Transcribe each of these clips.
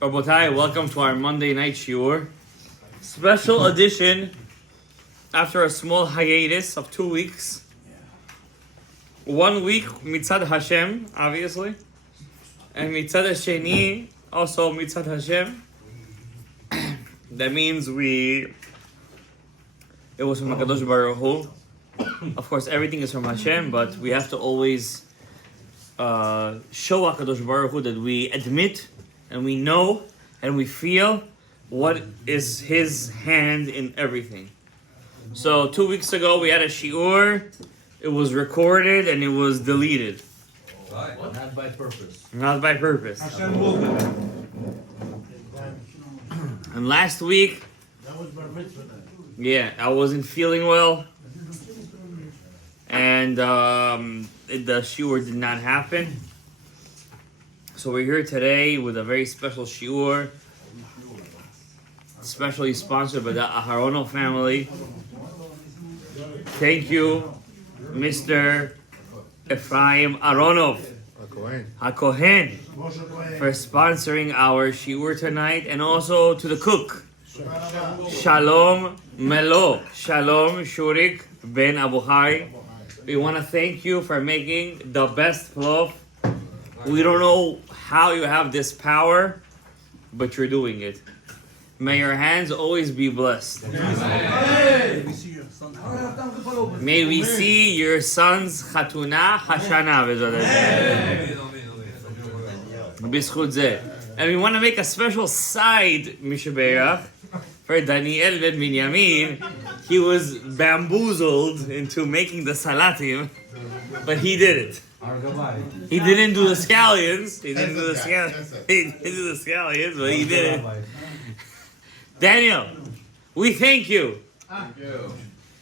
Rabotai, welcome to our Monday night shiur. Special edition after a small hiatus of 2 weeks. 1 week mitzad Hashem, obviously. And mitzad Hasheni, also mitzad Hashem. That means it was from HaKadosh Baruch Hu. Of course, everything is from Hashem, but we have to always show HaKadosh Baruch Hu that we admit and we know and we feel what is His hand in everything. So 2 weeks ago we had a shiur. It was recorded and it was deleted. Right. Not by purpose. Not by purpose. And last week, yeah, I wasn't feeling well, and the shiur did not happen. So we're here today with a very special shiur, specially sponsored by the Aharonov family. Thank you, Mr. Ephraim Aronov, HaKohen, for sponsoring our shiur tonight, and also to the cook, Shalom Melo, Shalom Shurik Ben Abuhai. We want to thank you for making the best plov. We don't know how you have this power, but you're doing it. May your hands always be blessed. May we see your son's Chatuna Hashana. And we want to make a special side Mishabeach for Daniel Ben Binyamin. He was bamboozled into making the salatim, but he did it. He didn't do the scallions. He didn't do the scallions, but he did it. Daniel, we thank you. Thank you.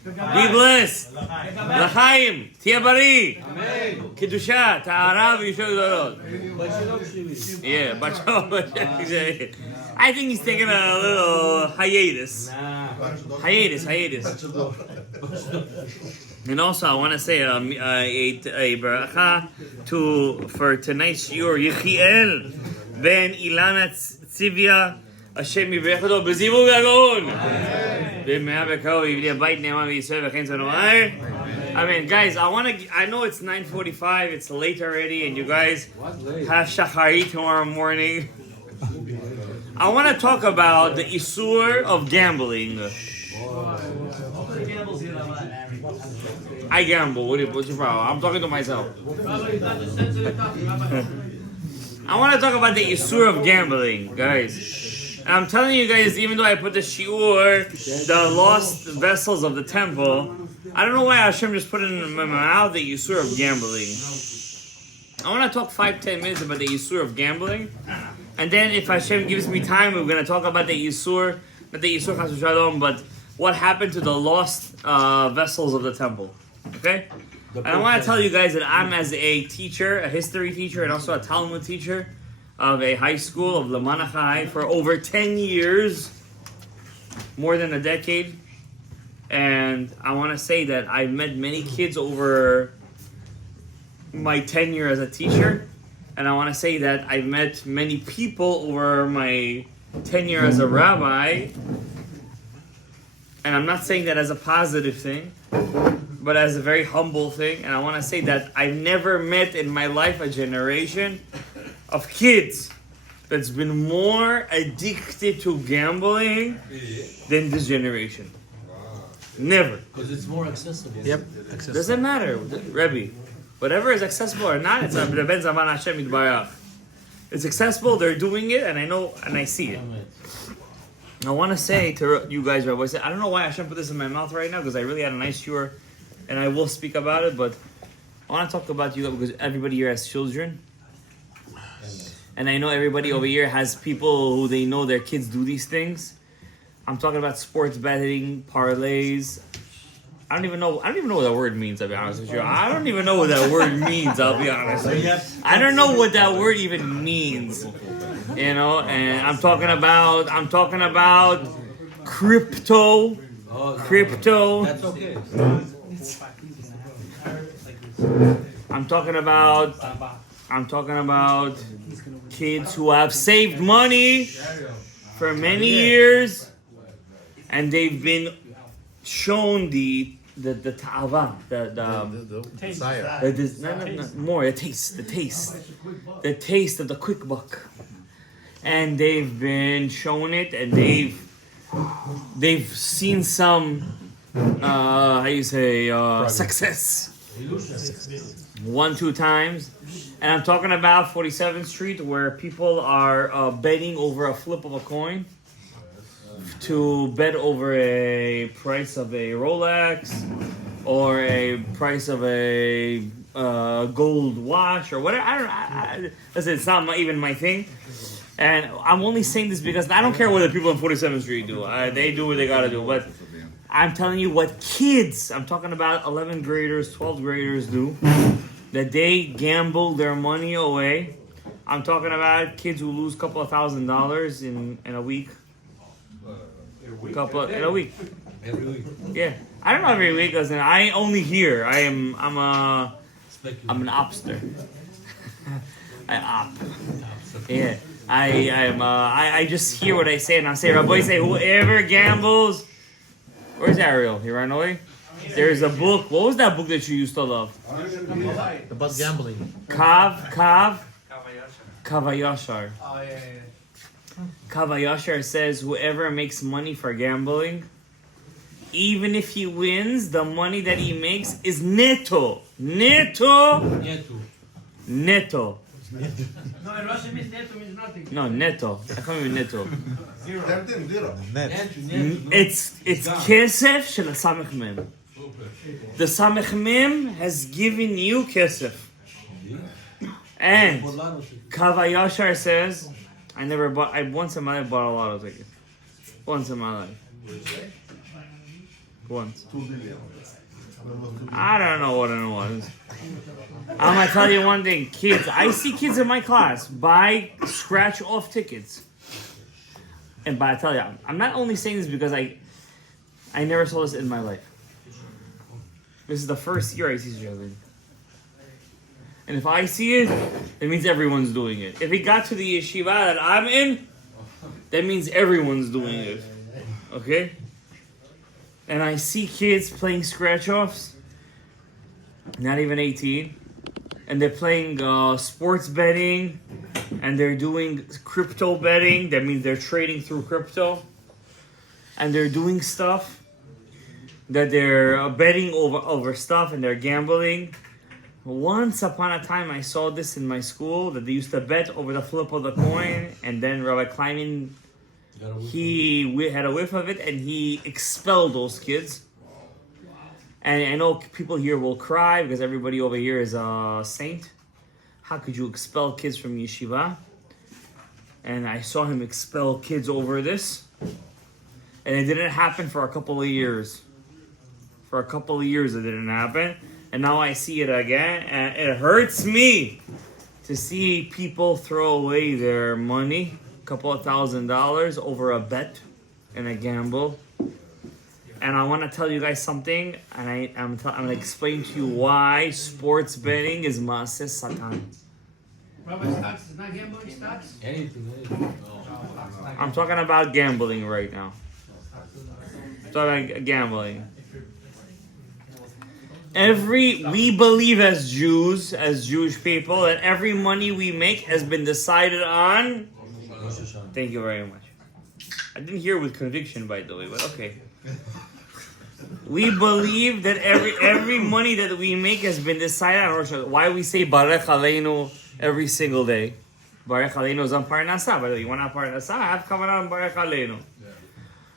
Be blessed. L'chaim. Tia bari. Kedusha. Ta'ara v'yishok dorot. Yeah, I think he's taking a little hiatus. Hiatus. And also, I want to say a bracha for tonight's shiur, Yechiel ben Ilana Tzivia, Hashem yivrechado b'zivu v'yagon. I mean, guys, I know it's 9:45, it's late already, and you guys have Shachari tomorrow morning. I want to talk about the Isur of gambling. I gamble. What's your problem? I'm talking to myself. I want to talk about the Isur of gambling, guys. And I'm telling you guys, even though I put the shiur, the lost vessels of the temple, I don't know why Hashem just put it in my mouth, the Isur of gambling. I want to talk 5-10 minutes about the Isur of gambling. And then if Hashem gives me time, we're going to talk about the Isur, not the Isur Chas v'Shalom, but what happened to the lost vessels of the temple. Okay? And I want to tell you guys that I'm, as a teacher, a history teacher, and also a Talmud teacher of a high school of Lamanach High for over 10 years, more than a decade. And I want to say that I've met many kids over my tenure as a teacher. And I want to say that I've met many people over my tenure as a rabbi. And I'm not saying that as a positive thing, but as a very humble thing. And I want to say that I've never met in my life a generation of kids that's been more addicted to gambling than this generation. Never. Because it's more accessible. Yep, accessible. Doesn't matter, Rebbe. Whatever is accessible or not, it's depends on Hashem Yitbarach. It's accessible, they're doing it, and I know, and I see it. I want to say to you guys, Rabbi, I don't know why Hashem put this in my mouth right now, because I really had a nice shiur, and I will speak about it, but I want to talk about you because everybody here has children. And I know everybody over here has people who they know their kids do these things. I'm talking about sports betting, parlays. I don't even know what that word means, I'll be honest with you. I don't even know what that word means, I'll be honest with you. I don't know what that word even means. You know, and I'm talking about crypto. That's okay. I'm talking about I'm talking about kids who have saved money for many years, and they've been shown the ta'ava, the taste of the quick buck, and they've been shown it, and they've seen some success 1-2 times. And I'm talking about 47th Street, where people are betting over a flip of a coin to bet over a price of a Rolex or a price of a gold watch or whatever. Listen, it's not even my thing. And I'm only saying this because I don't care what the people on 47th Street do. They do what they gotta do. But I'm telling you what kids, I'm talking about 11th graders, 12th graders do. That they gamble their money away. I'm talking about kids who lose a couple of $1,000s in a week. In a week. Every week. Yeah, I don't know every week because I only hear. I'm an opster. I op. Yeah, I just hear what I say and I say. Rabbi say whoever gambles. Where's Ariel? He ran away. There's a book. What was that book that you used to love? About gambling. Kavayashar. Oh, yeah. Kavayashar says whoever makes money for gambling, even if he wins, the money that he makes is netto. Netto. Netto. No, in Russian means netto means nothing. No, netto. I can't even netto. Zero. It's kesef shel samech mem. The samech mem has given you kesef. And Kavayashar says, once in my life bought a lotto ticket. Once in my life. Once. I don't know what it was. I'm gonna tell you one thing, kids. I see kids in my class buy scratch-off tickets. And but I tell you, I'm not only saying this because I never saw this in my life. This is the first year I see such a thing. And if I see it, it means everyone's doing it. If it got to the yeshiva that I'm in, that means everyone's doing it. Okay? And I see kids playing scratch-offs, not even 18, and they're playing sports betting, and they're doing crypto betting. That means they're trading through crypto, and they're doing stuff that they're betting over stuff, and they're gambling. Once upon a time, I saw this in my school, that they used to bet over the flip of the coin, and then Rabbi Kleiman, he had a whiff of it, and he expelled those kids. And I know people here will cry, because everybody over here is a saint. How could you expel kids from yeshiva? And I saw him expel kids over this. And it didn't happen for a couple of years. For a couple of years it didn't happen. And now I see it again, and it hurts me to see people throw away their money, a couple of $1,000s, over a bet and a gamble. And I want to tell you guys something, and I'm going to explain to you why sports betting is Maaseh Satan. Robert, stocks is not gambling stocks? Anything. I'm talking about gambling right now. I'm talking about gambling. We believe as Jews, as Jewish people, that every money we make has been decided on. Thank you very much. I didn't hear with conviction, by the way, but okay. We believe that every money that we make has been decided on Rosh Hashanah. Why we say Barech Aleinu every single day? Barech Aleinu is on Parnasah. By the way, you want to Parnasah? I have Kavanah on Barech Aleinu.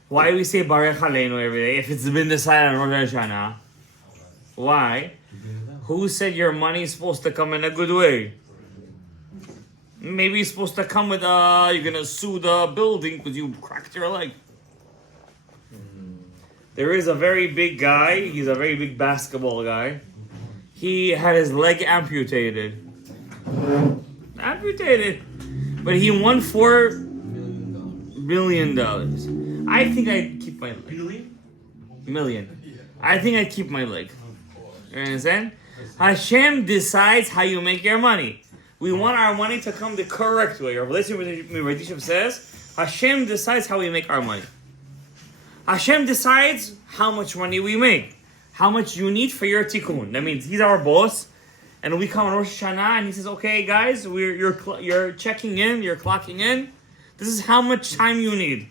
Why we say Barech Aleinu every day if it's been decided on Rosh Hashanah? Why? Who said your money is supposed to come in a good way? Maybe it's supposed to come with you're gonna sue the building because you cracked your leg. There is a very big guy. He's a very big basketball guy. He had his leg amputated. But he won $4 million. I think I'd keep my leg. Million. I think I'd keep my leg. You understand? Hashem decides how you make your money. We want our money to come the correct way. Rav Shalom says, Hashem decides how we make our money. Hashem decides how much money we make. How much you need for your tikkun. That means he's our boss. And we come on Rosh Hashanah and he says, okay guys, you're checking in, you're clocking in. This is how much time you need.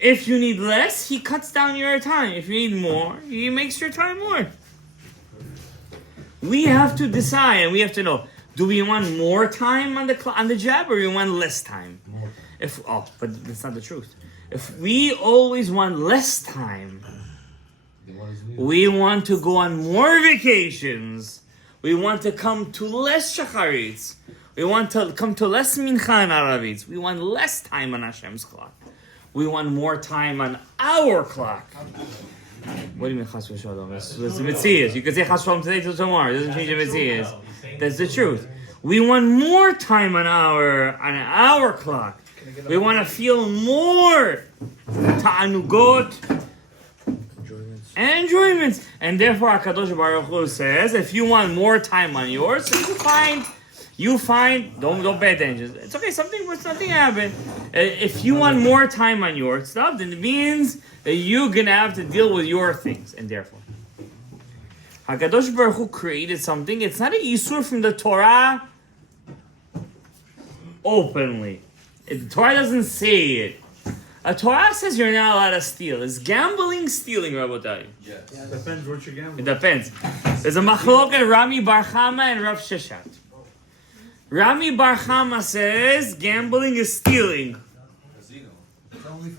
If you need less, he cuts down your time. If you need more, he makes your time more. We have to decide and we have to know, do we want more time on the job or do we want less time? But that's not the truth. If we always want less time, we want to go on more vacations. We want to come to less shacharitz. We want to come to less mincha and aravitz. We want less time on Hashem's clock. We want more time on our clock. What do you mean chas v'shalom? It's the mitzias. You can say chas v'shalom today till tomorrow. It doesn't change the mitzias. That's the truth. We want more time on our clock. We want to feel more ta'anugot and enjoyments. And therefore HaKadosh Baruch Hu says, if you want more time on yours, so you find, don't pay attention. It's okay, something happened. If you want more time on your stuff, then it means that you're going to have to deal with your things. And therefore, HaKadosh Baruch Hu created something. It's not a Yisur from the Torah openly. The Torah doesn't say it. A Torah says you're not allowed to steal. Is gambling stealing, Rabotai? Yes. Depends what you're gambling. It depends. There's a machloket Rami Bar Chama and Rav Sheshat. Rami Bar Chama says gambling is stealing.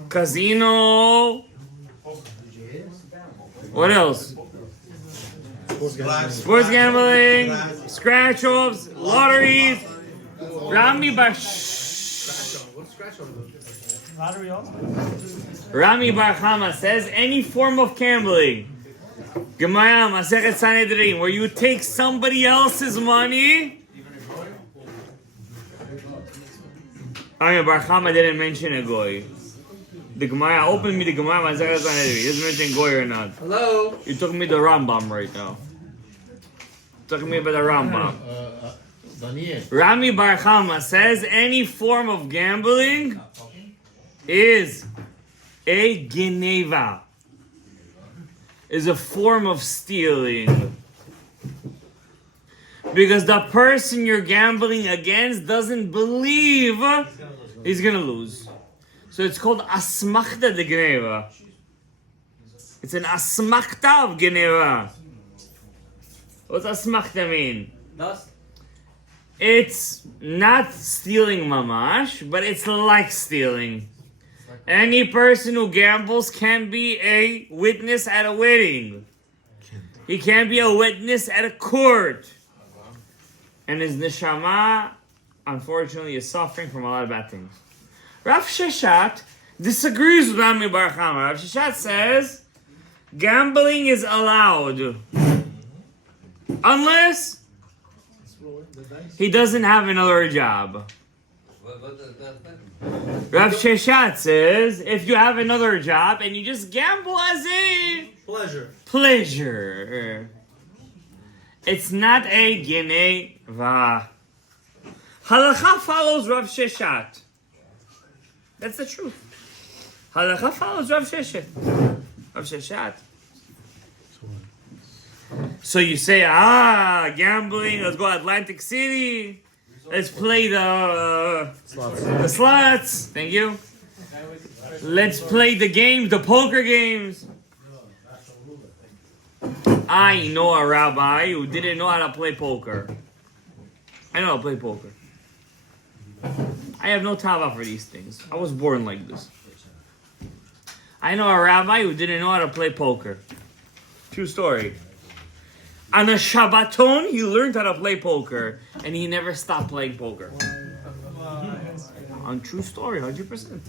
Casino. What else? Sports gambling, scratch-offs, lotteries. Rami Bar Chama says any form of gambling. Gemara Masechet Sanhedrin, where you take somebody else's money. Rami Bar Chama didn't mention a goy. The Gemara, open me the Gemara Masechet Sanhedrin. He doesn't mention goy or not. Hello? You're talking me the Rambam right now. Talking me about the Rambam. Rami Bar Chama says any form of gambling is a geneva, is a form of stealing. Because the person you're gambling against doesn't believe he's going to lose. So it's called asmachta de geneva. It's an asmachta of geneva. What's asmachta mean? Dust? It's not stealing mamash, but it's like stealing. Any person who gambles can be a witness at a wedding. He can be a witness at a court. And his neshama, unfortunately, is suffering from a lot of bad things. Rav Sheshat disagrees with Rami Bar Chama. Rav Sheshat says gambling is allowed unless he doesn't have another job. Rav Sheshat says if you have another job and you just gamble as a pleasure, it's not a geneva. Halacha follows Rav Sheshat. That's the truth. Halacha follows Rav Sheshat. So you say, gambling, let's go Atlantic City. Let's play the slots. Thank you. Let's play the games, the poker games. I know a rabbi who didn't know how to play poker. I know how to play poker. I have no tava for these things. I was born like this. I know a rabbi who didn't know how to play poker. True story. On a Shabbaton, he learned how to play poker, and he never stopped playing poker. On true story, 100%.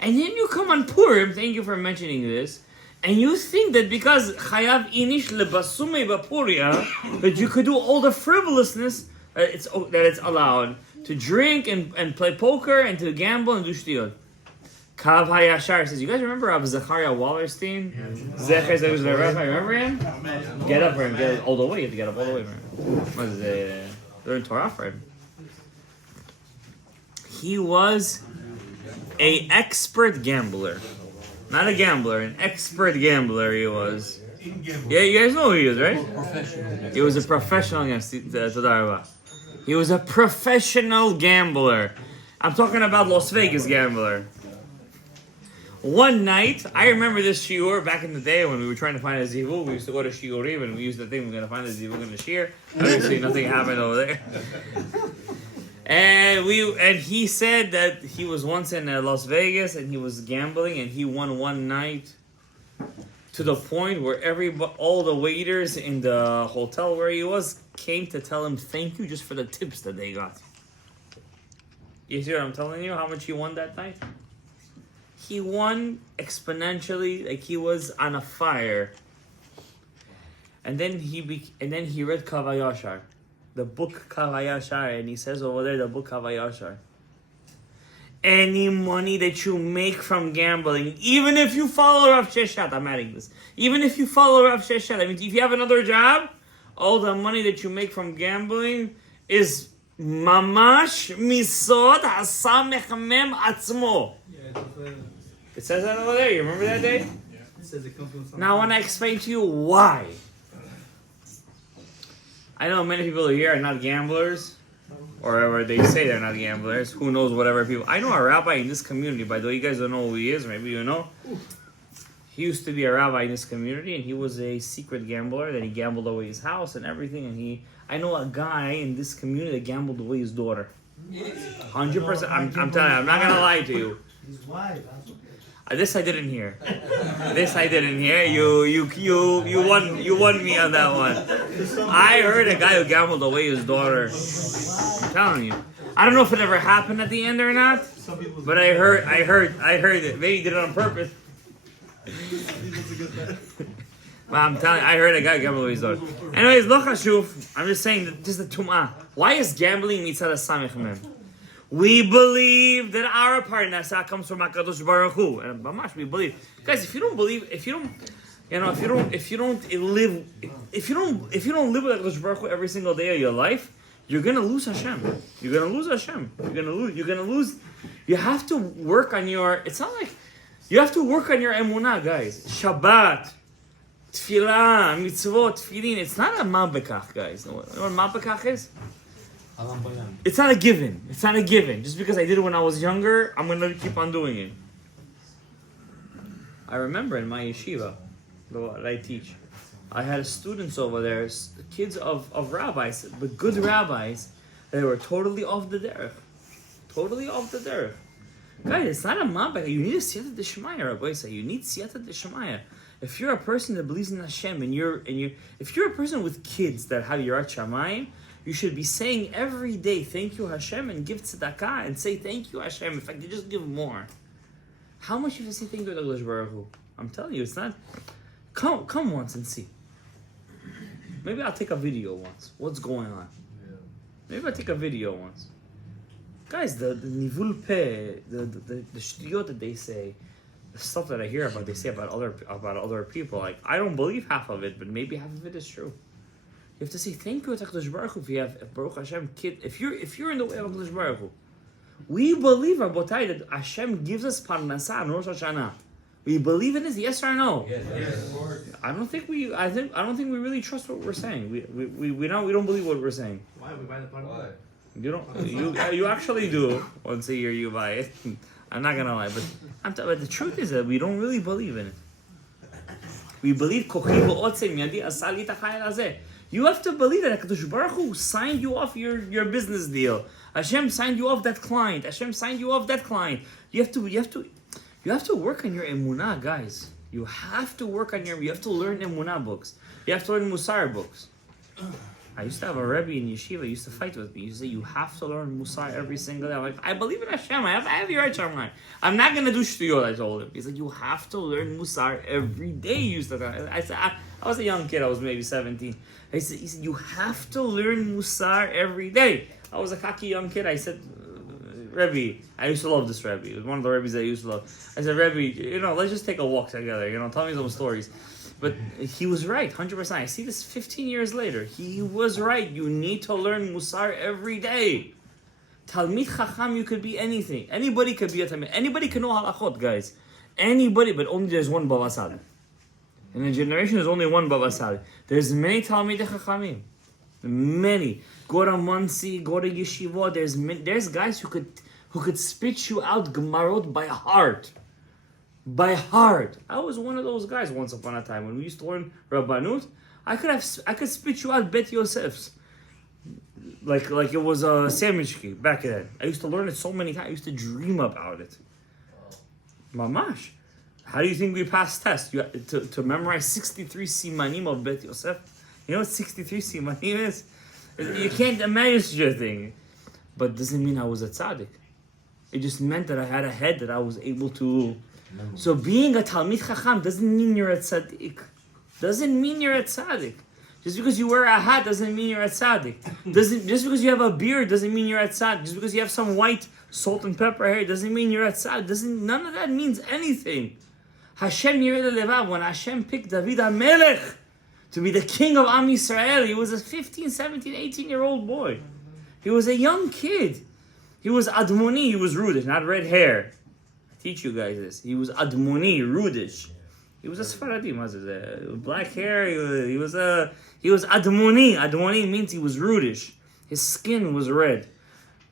And then you come on Purim, thank you for mentioning this, and you think that because Chayav Inish lebasume bapuria, that you could do all the frivolousness, that it's allowed to drink and play poker and to gamble and do shtiyot. Kav Hayashar says, you guys remember Rav Zachariah Wallerstein? Zecher Zecher Zecher, remember him? Get up for him, get all the way, you have to get up all the way for him. What is it? Learn Torah for him. He was an expert gambler. Not a gambler, an expert gambler he was. Yeah, you guys know who he is, right? He was a professional gambler. He was a professional gambler. I'm talking about Las Vegas gambler. One night, I remember this shiur back in the day when we were trying to find a zivug. We used to go to shiurim and we used to think we're going to find a zivug in the shiur. Obviously, nothing happened over there. And he said that he was once in Las Vegas and he was gambling and he won one night to the point where all the waiters in the hotel where he was came to tell him thank you just for the tips that they got. You see what I'm telling you? How much he won that night? He won exponentially, like he was on a fire. And then he read Kavayashar, the book Kavayashar, and he says over there the book Kavayashar. Any money that you make from gambling, even if you follow Rav Sheshat, I'm adding this. Even if you follow Rav Sheshat, I mean, if you have another job, all the money that you make from gambling is mamash misod hasamech mem atzmo. It says that over there. You remember that day? It says it comes from something. Now I want to explain to you why. I know many people here are not gamblers, or they say they're not gamblers. Who knows? Whatever people. I know a rabbi in this community. By the way, you guys don't know who he is. Maybe you know. He used to be a rabbi in this community, and he was a secret gambler. That he gambled away his house and everything. And I know a guy in this community that gambled away his daughter. 100%. I'm telling you. I'm not gonna lie to you. His wife. This I didn't hear. This I didn't hear. You won me on that one. I heard a guy who gambled away his daughter. I'm telling you. I don't know if it ever happened at the end or not, but I heard it. Maybe he did it on purpose. But I'm telling you, I heard a guy gamble away his daughter. Anyways, lo chashuv. I'm just saying that just the tum'ah. Why is gambling mitzad hasamech mem? We believe that our parnasa comes from HaKadosh Baruch Hu, and Bamash, we believe. Guys, if you don't live with HaKadosh Baruch Hu every single day of your life, you're gonna lose Hashem. You're gonna lose. You have to work on your. It's not like you have to work on your emunah, guys. Shabbat, tefillah, mitzvot, tefillin. It's not a mabekach, guys. You know what mabekach is? It's not a given. Just because I did it when I was younger, I'm going to keep on doing it. I remember in my yeshiva, that I teach, I had students over there, kids of rabbis, but good rabbis, they were totally off the derech. Guys, it's not a mabek. You need a siyata d'shemaya, Rabbi say. You need siyata d'shemaya. If you're a person that believes in Hashem, and if you're a person with kids that have yirat shamayim, you should be saying every day, thank you Hashem, and give tzedakah, and say thank you Hashem. If I could just give more. How much you have to say thank you to HaKadosh Baruch Hu? I'm telling you, it's not. Come once and see. Maybe I'll take a video once. What's going on? Maybe I'll take a video once. Guys, the nivul peh, the shtiyot that they say, the stuff that I hear about, they say about other people. Like, I don't believe half of it, but maybe half of it is true. You have to say thank you to HaKadosh Baruch Hu if you have Baruch Hashem kid. If you're in the way of HaKadosh Baruch Hu, we believe, Rabotai, that Hashem gives us parnasah on Rosh Hashanah. We believe in this, yes or no? Yes. I don't think we really trust what we're saying. We don't believe what we're saying. Why? We buy the product? You don't. You actually do. Once a year you buy it. I'm not gonna lie, but but the truth is that we don't really believe in it. We believe kochi v'otzem yadi asali tachayil hazeh. You have to believe that HaKadosh Baruch Hu signed you off your business deal. Hashem signed you off that client. You have to work on your emunah, guys. You have to learn emunah books. You have to learn musar books. I used to have a Rebbe in yeshiva. He used to fight with me. He used to say, you have to learn musar every single day. I'm like, I believe in Hashem. I have your right Hashem. I'm not going to do shtuyot, I told him. He's like, you have to learn musar every day. He used to. I said, I was a young kid. I was maybe 17. He said, you have to learn musar every day. I was a cocky young kid. I said, Rebbe, I used to love this Rebbe. It was one of the Rebbes that I used to love. I said, Rebbe, let's just take a walk together. Tell me some stories. But he was right, 100%. I see this 15 years later. He was right. You need to learn Musar every day. Talmid Chacham, you could be anything. Anybody could be a Talmid. Anybody can know halachot, guys. Anybody, but only there's one Baba Saleh. In a generation, there's only one Baba Saleh. There's many Talmid Chachamim. Many. Go to Muncie, go to Yeshiva. There's guys who could spit you out Gemarot by heart. By heart. I was one of those guys once upon a time. When we used to learn Rabbanut, I could spit you out Bet Yosef's. Like it was a sandwich key back then. I used to learn it so many times. I used to dream about it. Mamash. How do you think we passed tests? You to memorize 63 simanim of Bet Yosef? You know what 63 simanim is? You can't imagine such a thing. But it doesn't mean I was a tzaddik. It just meant that I had a head that I was able to... So being a Talmid Chacham doesn't mean you're a tzaddik. Doesn't mean you're a tzaddik. Just because you wear a hat doesn't mean you're a tzaddik. Just because you have a beard doesn't mean you're a tzaddik. Just because you have some white salt and pepper hair doesn't mean you're a tzaddik. None of that means anything. Hashem Yireh Levav, when Hashem picked David HaMelech to be the king of Am Yisrael, he was a 15, 17, 18-year-old boy. He was a young kid. He was Admoni, he was rudish, not red hair. I teach you guys this. He was Admoni, rudish. He was a Sfaradi, black hair. He was Admoni. Admoni means he was rudish. His skin was red.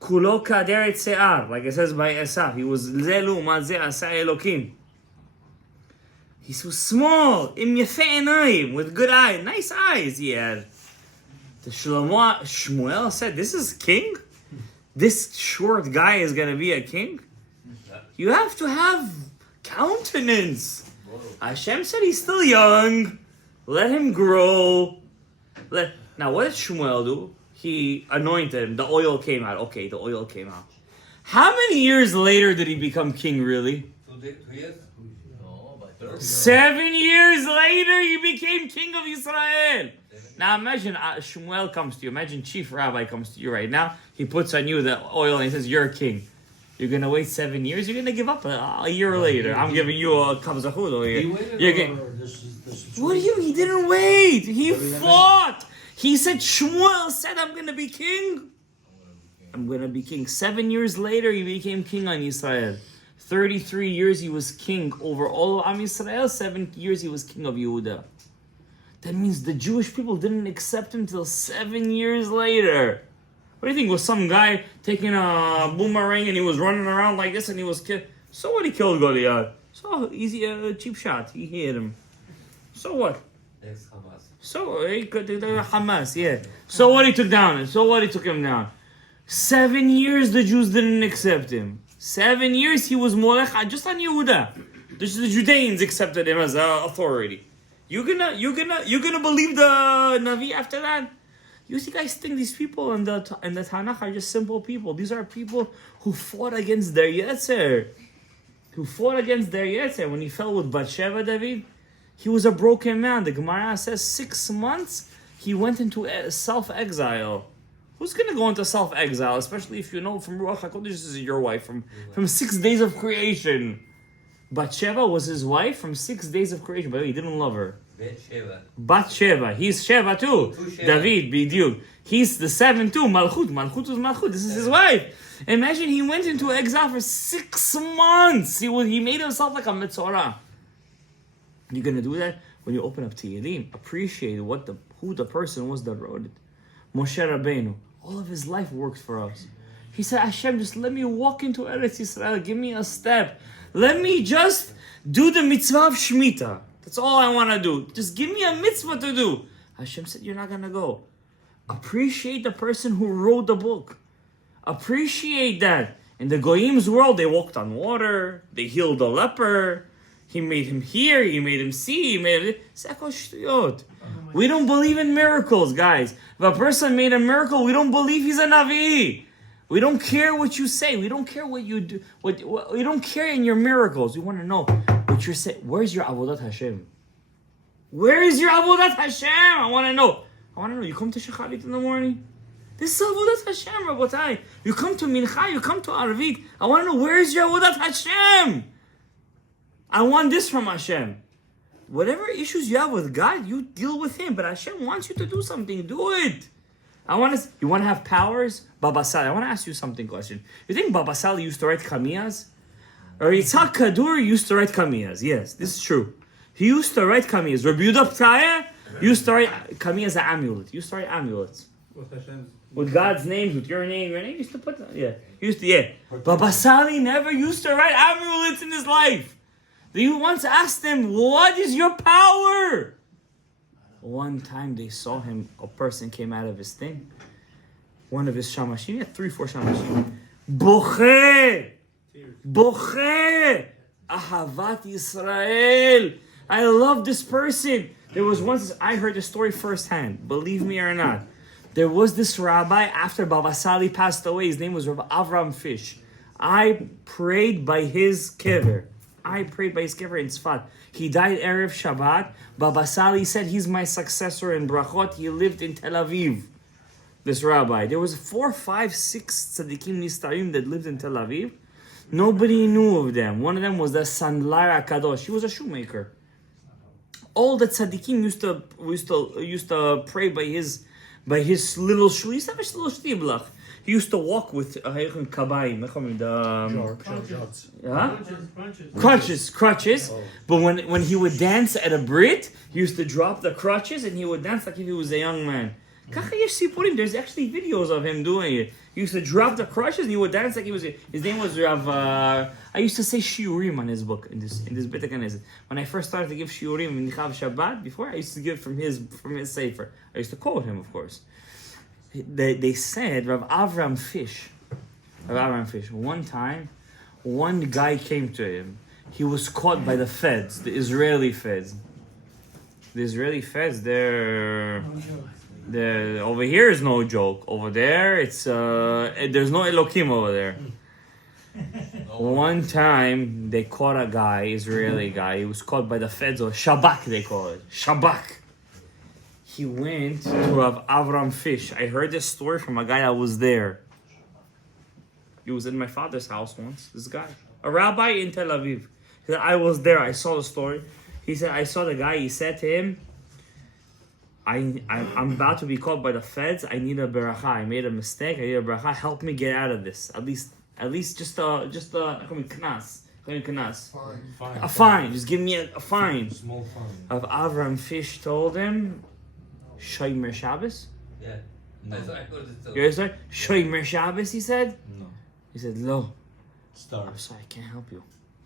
Kulo kaderet se'ar, like it says by Esaf. He was Zelu mazeh asa Elokim. He was small, im yefe enayim, with good eyes, nice eyes he had. The Shmuel said, this is king? This short guy is going to be a king? You have to have countenance. Hashem said he's still young. Let him grow. Now, what did Shmuel do? He anointed him. The oil came out. Okay, the oil came out. How many years later did he become king, really? 2 years? 7 years later, he became king of Israel. Now imagine Shmuel comes to you. Imagine Chief Rabbi comes to you right now. He puts on you the oil and he says, you're a king. You're going to wait 7 years? You're going to give up a year later. I'm giving you a kabzahud here. What do you? He didn't wait. He fought. He said, Shmuel said, I'm going to be king. I'm going to be king. 7 years later, he became king on Israel. 33 years he was king over all of Am Yisrael. 7 years he was king of Yehuda. That means the Jewish people didn't accept him till 7 years later. What do you think? Was some guy taking a boomerang and he was running around like this and he was killed? So what? He killed Goliath. So easy, a cheap shot. He hit him. So what? It's Hamas. So he could Hamas, yeah. So what? He took down. So what? He took him down. 7 years the Jews didn't accept him. 7 years he was Molech just on Yehuda. Just the Judeans accepted him as authority. You gonna believe the Navi after that? You guys think these people in the Tanakh are just simple people? These are people who fought against their Yetzer. When he fell with Bathsheba, David, he was a broken man. The Gemara says 6 months he went into self-exile. Who's going to go into self-exile, especially if you know from Ruach HaKodesh this is your wife, from 6 days of creation? Bathsheba was his wife from 6 days of creation. But he didn't love her. Bathsheba. He's Sheva too. David, Bidyuk. He's the 7 too. Malchut. Malchut was Malchut. This is his wife. Imagine he went into exile for 6 months. He made himself like a Metzorah. You're going to do that when you open up Tehillim. Appreciate who the person was that wrote it. Moshe Rabbeinu. All of his life works for us. He said, Hashem, just let me walk into Eretz Yisrael. Give me a step. Let me just do the mitzvah of Shemitah. That's all I want to do. Just give me a mitzvah to do. Hashem said, you're not going to go. Appreciate the person who wrote the book. Appreciate that. In the Goyim's world, they walked on water. They healed a leper. He made him hear. He made him see. We don't believe in miracles, guys. If a person made a miracle, we don't believe he's a Navi. We don't care what you say. We don't care what you do. We don't care in your miracles. We want to know what you're saying. Where's your Avodat Hashem? Where is your Avodat Hashem? I want to know. You come to Shacharit in the morning? This is Avodat Hashem, Rabotai. You come to Mincha, you come to Arvit. I want to know, where is your Avodat Hashem? I want this from Hashem. Whatever issues you have with God, you deal with Him. But Hashem wants you to do something. Do it. You want to have powers? Baba Sali, I want to ask you something question. You think Baba Sali used to write kamiyas? Or Yitzhak Kadur used to write kamiyas? Yes, this is true. He used to write kamiyas. Rabbi Yehuda Ptaya used to write kamiyas, an amulet. He used to write amulets. With God's names, with your name, he used to put them. Yeah. He used to, yeah. Baba Sali never used to write amulets in his life. You once asked him, what is your power? One time they saw him, a person came out of his thing. One of his shamashim, he had 3-4 shamashim. Boche! Boche! Ahavat Yisrael! I love this person. There was once, I heard the story firsthand, believe me or not. There was this rabbi, after Baba Sali passed away, his name was Rabbi Avram Fish. I prayed by his kever. in Tzfat. He died Erev Shabbat. Baba Sali said he's my successor in Brachot. He lived in Tel Aviv. This rabbi. There was 4, 5, 6 tzaddikim nistarim that lived in Tel Aviv. Nobody knew of them. One of them was the Sandlar HaKadosh. He was a shoemaker. All the tzaddikim used to pray by his little shul. He used to have a little shtiblach. He used to walk with kabayim, crutches. But when he would dance at a Brit, he used to drop the crutches and he would dance like if he was a young man. There's actually videos of him doing it. He used to drop the crutches and he would dance like he was. His name was Rav. I used to say shiurim on his book in this Beit HaKnesset. When I first started to give shiurim in Nichav Shabbat, before I used to give from his sefer. I used to quote him, of course. They said Rav Avram Fish. One time, one guy came to him. He was caught by the feds, the Israeli feds. The Israeli feds, they're over here is no joke. Over there, it's there's no Elokim over there. One time they caught a guy, Israeli guy. He was caught by the feds, or Shabak they call it. Shabak. He went to Rav Avram Fish. I heard this story from a guy that was there. He was in my father's house once. This guy, a rabbi in Tel Aviv. He said, I was there. I saw the story. He said, I saw the guy. He said to him, I'm about to be caught by the feds. I need a beracha. I made a mistake. I need a beracha. Help me get out of this. At least just a knas. A fine. Just give me a fine. Small fine. Of Avram Fish told him, Shomer Shabbos? Yeah. No. I heard it too. You heard it? Shomer Shabbos, he said? No. He said, no. Star. I'm sorry, I can't help you.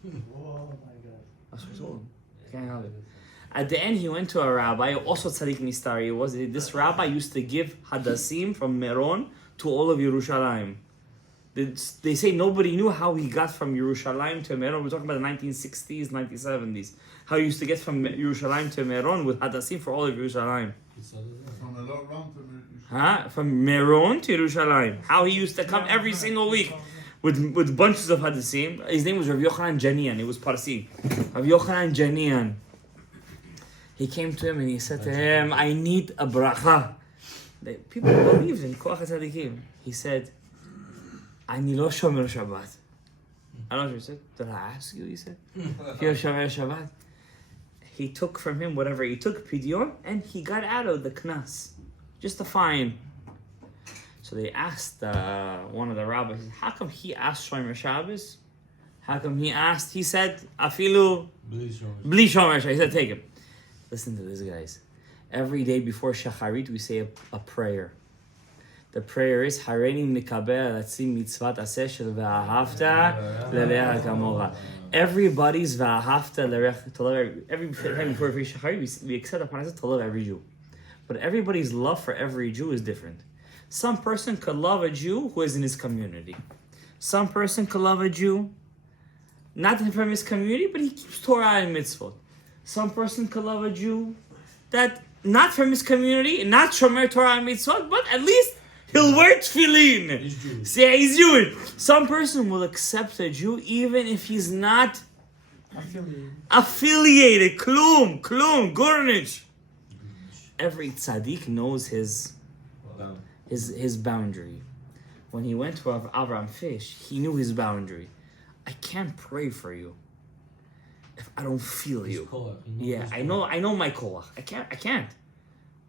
Oh my God. That's what I told him. I can't help you. At the end, he went to a rabbi, also Tzaddik Nistari. This rabbi used to give hadassim from Meron to all of Yerushalayim. They say nobody knew how he got from Yerushalayim to Meron. We're talking about the 1960s, 1970s. How he used to get from Yerushalayim to Meron with hadassim for all of Yerushalayim. From Meron to Yerushalayim. How he used to come every single week with bunches of hadassim. His name was Rav Yochanan Janian. It was Parsi. Rav Yochanan Janian. He came to him and he said to him, I need a bracha. People believed in Koach HaTzadikim. He said, אני לא שומר Shabbat. I don't know what he said. Did I ask you? He said, you're Shomer Shabbat. He took from him whatever he took, Pidyon, and he got out of the knas. Just a fine. So they asked one of the rabbis, how come he asked Shomer Shabbos? How come he asked? He said, Afilu Bli Shomer Shabbos. He said, take him. Listen to this, guys. Every day before Shacharit, we say a prayer. The prayer is Hareini Mikaber Latzim Mitzvat Aseh Shel V'Ahavta L'Reach Kamora. Everybody's V'Ahavta L'Reach to love every time before Shacharit we accept upon us to love every Jew, but everybody's love for every Jew is different. Some person could love a Jew who is in his community. Some person could love a Jew not from his community, but he keeps Torah and mitzvot. Some person could love a Jew that not from his community, not Shomer Torah and mitzvot, but at least he'll wear tefillin. He's Jewish. Some person will accept a Jew even if he's not affiliated. Klum, Gurnich. Every tzaddik knows his his boundary. When he went to Avram Fish, he knew his boundary. I can't pray for you if I don't feel you. Yeah, I know my koach. I can't.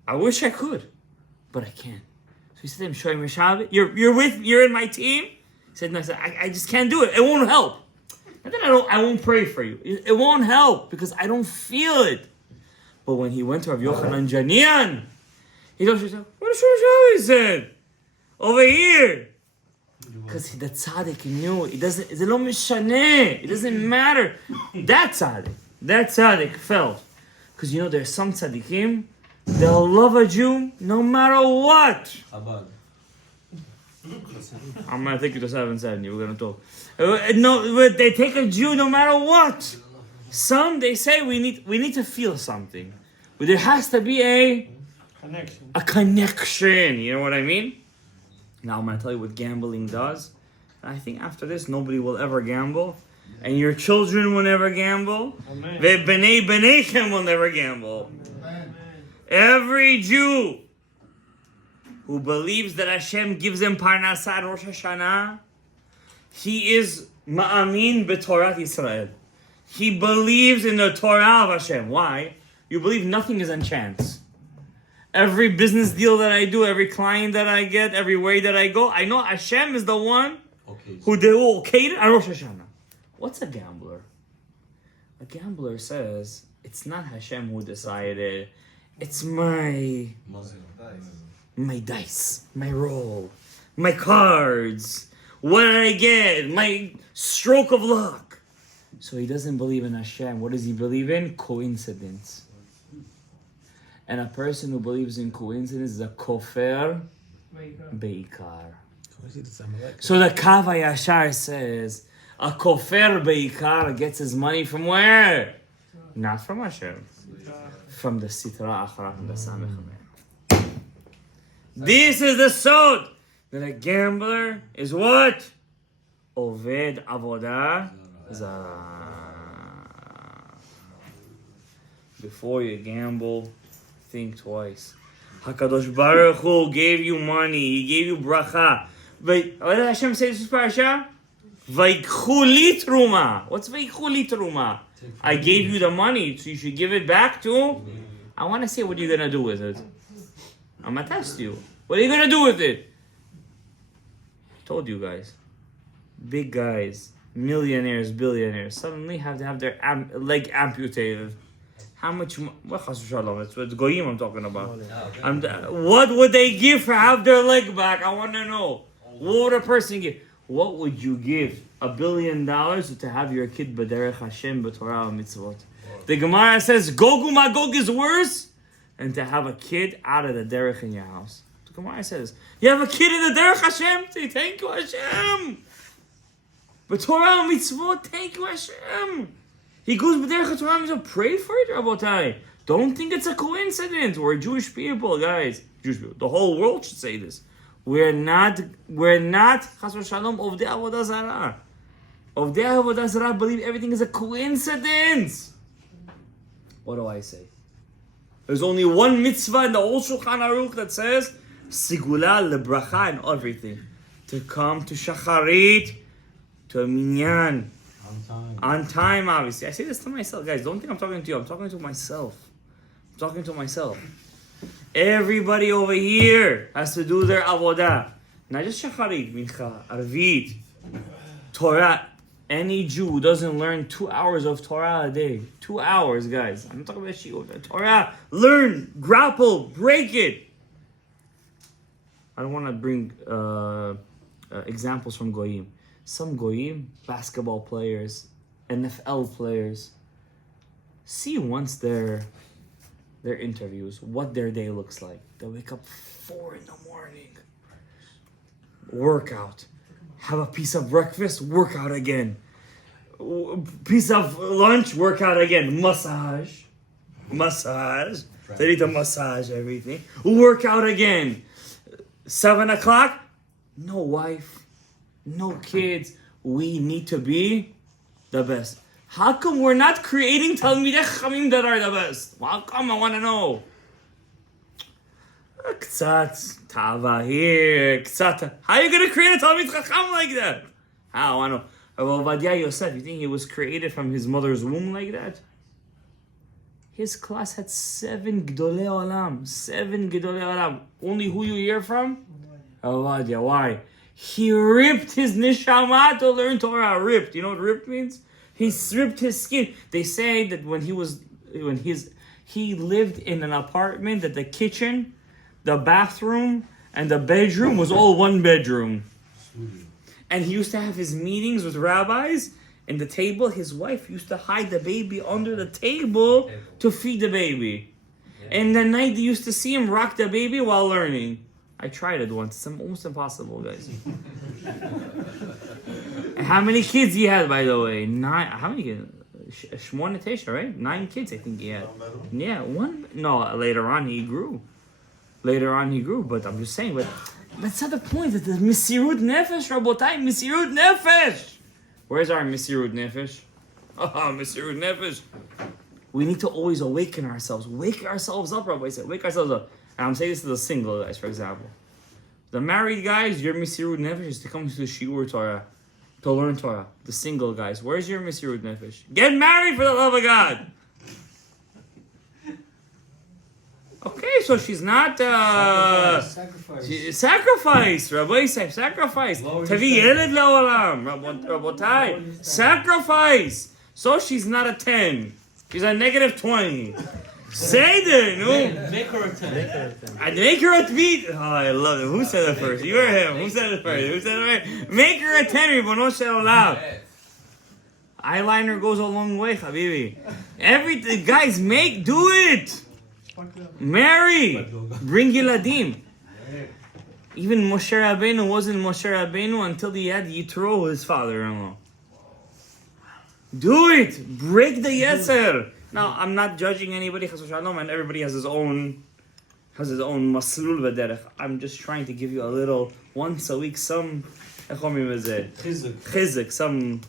I wish I could, but I can't. So he said to him, Shoy Meshav, you're in my team? He said, no, I just can't do it. It won't help. And then I won't pray for you. It won't help because I don't feel it. But when he went to Rav Yochanan Janian, he goes, what does Shoy said? Over here. Because the tzaddik knew it doesn't. It's lo mishaneh. It doesn't matter. That tzaddik felt. Because there's some tzaddikim, they'll love a Jew no matter what. I'm gonna take you to 770. We're gonna talk. No, they take a Jew no matter what. Some they say we need to feel something. But there has to be a connection. You know what I mean? Now I'm going to tell you what gambling does. I think after this, nobody will ever gamble. And your children will never gamble. B'nei b'neichem will never gamble. Amen. Every Jew who believes that Hashem gives him parnasah Rosh Hashanah, he is ma'amin b'Torat Yisrael. He believes in the Torah of Hashem. Why? You believe nothing is on chance. Every business deal that I do, every client that I get, every way that I go, I know Hashem is the one who okayed it on Rosh Hashanah. What's a gambler? A gambler says, it's not Hashem who decided, it's my dice, my roll, my cards, what did I get, my stroke of luck. So he doesn't believe in Hashem. What does he believe in? Coincidence. And a person who believes in coincidence is a kofer beikar. So the Kav HaYashar says, a kofer beikar gets his money from where? Not from Hashem. From the Sitra Achra, from the Samech Hamer. This is the sod. That a gambler is what? Oved Avodah Zarah. Before you gamble, think twice. HaKadosh Baruch Hu gave you money. He gave you bracha. But what did Hashem say to this parasha? Vaikhu li truma. What's vaikhu li truma? I gave you the money, so you should give it back to. I want to see what you're going to do with it. I'm going to test you. What are you going to do with it? I told you guys. Big guys, millionaires, billionaires, suddenly have to have their leg amputated. How much? What Shalom? It's goyim I'm talking about. What would they give for have their leg back? I want to know. What would a person give? What would you give? $1 billion to have your kid b'derech Hashem b'Torah mitzvot? The Gemara says Gog u'Magog is worse than to have a kid out of the derech in your house. The Gemara says you have a kid in the derech Hashem. Say thank you Hashem. B'Torah mitzvot, thank you Hashem. He goes b'derech Torah mitzvot. Pray for it, Rabotai. Don't think it's a coincidence. We're Jewish people, guys. Jewish people. The whole world should say this. We're not Chas v'Shalom of the Avodah Zarah. Of the Avodah Zarah believe everything is a coincidence. What do I say? There's only one mitzvah in the whole Shulchan Aruch that says Sigula lebracha and everything. To come to Shacharit, to a minyan. On time, obviously. I say this to myself. Guys, don't think I'm talking to you. I'm talking to myself. Everybody over here has to do their avodah. Not just shacharit, mincha, arvit, Torah. Any Jew who doesn't learn 2 hours of Torah a day. 2 hours, guys. I'm not talking about shiur. Torah. Learn, grapple, break it. I don't want to bring examples from goyim. Some goyim, basketball players, NFL players, see once their interviews, what their day looks like. They wake up 4 a.m, workout, have a piece of breakfast, workout again, piece of lunch, workout again, massage, they need to massage everything, workout again, 7 o'clock, no wife, no kids, we need to be the best. How come we're not creating Talmidei Chachamim that are the best? How come? I want to know. Ktsat tava here, ktsat. How are you gonna create a Talmid Chacham like that? How I know. Well, Vadia Yosef, you think he was created from his mother's womb like that? His class had 7 Gdolei Olam. 7 Gdolei Olam. Only who you hear from? Vadia. Why? He ripped his neshama to learn Torah. Ripped. You know what ripped means? He ripped his skin. They say that he lived in an apartment that the kitchen, the bathroom, and the bedroom was all one bedroom. And he used to have his meetings with rabbis. And the table, his wife used to hide the baby under the table to feed the baby. And the night they used to see him rock the baby while learning. I tried it once. It's almost impossible, guys. How many kids he had, by the way? 9. How many kids? Shmona Tesha, right? 9 kids, I think he had. Yeah, 1. No, later on he grew. But I'm just saying, but that's not the point. It's the Misirut Nefesh, Rabotai, Misirut Nefesh. Where's our Misirut Nefesh? Oh, Misirut Nefesh. We need to always awaken ourselves. Wake ourselves up, Rabbi said. Wake ourselves up. And I'm saying this to the single guys, for example. The married guys, your Misirut Nefesh is to come to the Shiur Torah, to learn Torah. The single guys, where's your Misirut Nefesh? Get married for the love of God. Okay, so she's not sacrifice. Rabbi said sacrifice. Tavi yeled laolam. Rabotai, sacrifice. So she's not a 10. She's a negative 20. Say that, no. Make her a 10. I make her a tweet. Oh, I love it. Who said it first? You or him? Who said it first? Make her a 10. Ribono shel olam. Eyeliner goes a long way, habibi. Everything, guys, do it. Marry, bring Yiladim. Even Moshe Rabbeinu wasn't Moshe Rabbeinu until he had Yitro, his father-in-law. Do it. Break the Yetzer. Now, I'm not judging anybody, Chas v'Shalom, and everybody has his own maslul v'derech. I'm just trying to give you a little, once a week, some chizuk, some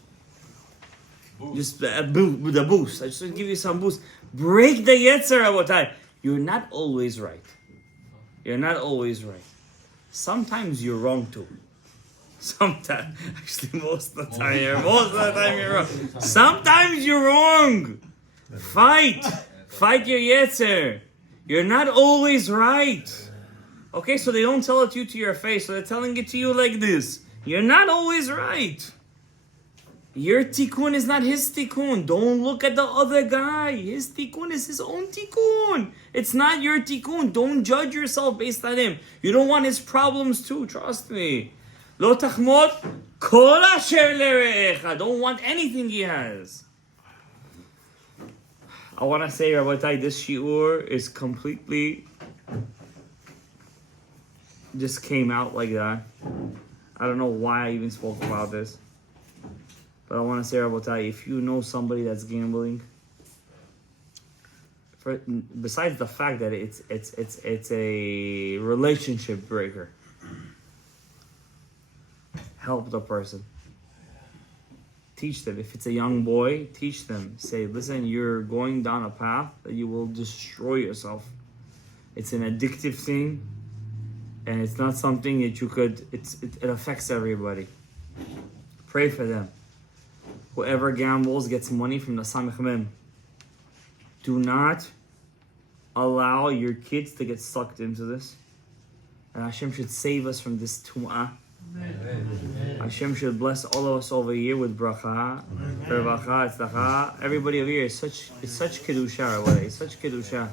just the boost. I just want to give you some boost. Break the Yetzer, Rabotai. You're not always right. Sometimes you're wrong too. Sometimes, actually, most of the time you're wrong. Sometimes you're wrong. Fight your Yetzer. You're not always right. Okay, so they don't tell it to you to your face. So they're telling it to you like this. You're not always right. Your tikkun is not his tikkun. Don't look at the other guy. His tikkun is his own tikkun. It's not your tikkun. Don't judge yourself based on him. You don't want his problems too. Trust me. Lo tachmod kol asher lere'echa. Don't want anything he has. I want to say, Rabbatai, this shiur is completely just came out like that. I don't know why I even spoke about this. But I want to say, Rabbatai, if you know somebody that's gambling, besides the fact that it's a relationship breaker, help the person. Teach them. If it's a young boy, teach them. Say, listen, you're going down a path that you will destroy yourself. It's an addictive thing, and it's not something that you could. It affects everybody. Pray for them. Whoever gambles gets money from the Samech Mem. Do not allow your kids to get sucked into this. And Hashem should save us from this tum'ah. Hashem should bless all of us over here with bracha, revacha, tzlacha. Everybody over here is such kedusha, it's such kedusha.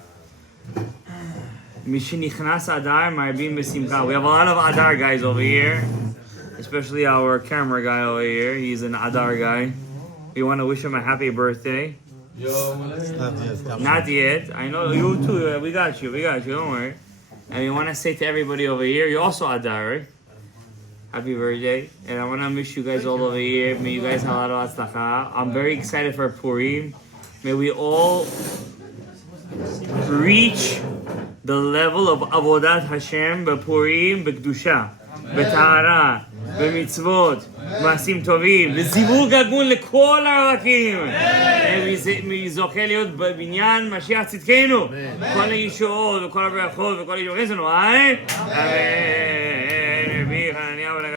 Mishinichnas Adar marbim b'simcha. We have a lot of Adar guys over here, especially our camera guy over here. He's an Adar guy. We want to wish him a happy birthday. Not yet. I know you too. We got you. Don't worry. And we want to say to everybody over here, you're also Adar, right? Happy birthday. And I want to wish you guys all over here. May you guys have a lot of atzlacha. I'm very excited for Purim. May we all reach the level of Avodat Hashem, B'Purim, B'Kedusha, B'Tahara, B'Mitzvot, מעשים טובים, וזיווג הגון לכל הרווקים. זוכה להיות בבניין משיח צדקנו. כל הישועות וכל הברכות וכל הישועות. אמן.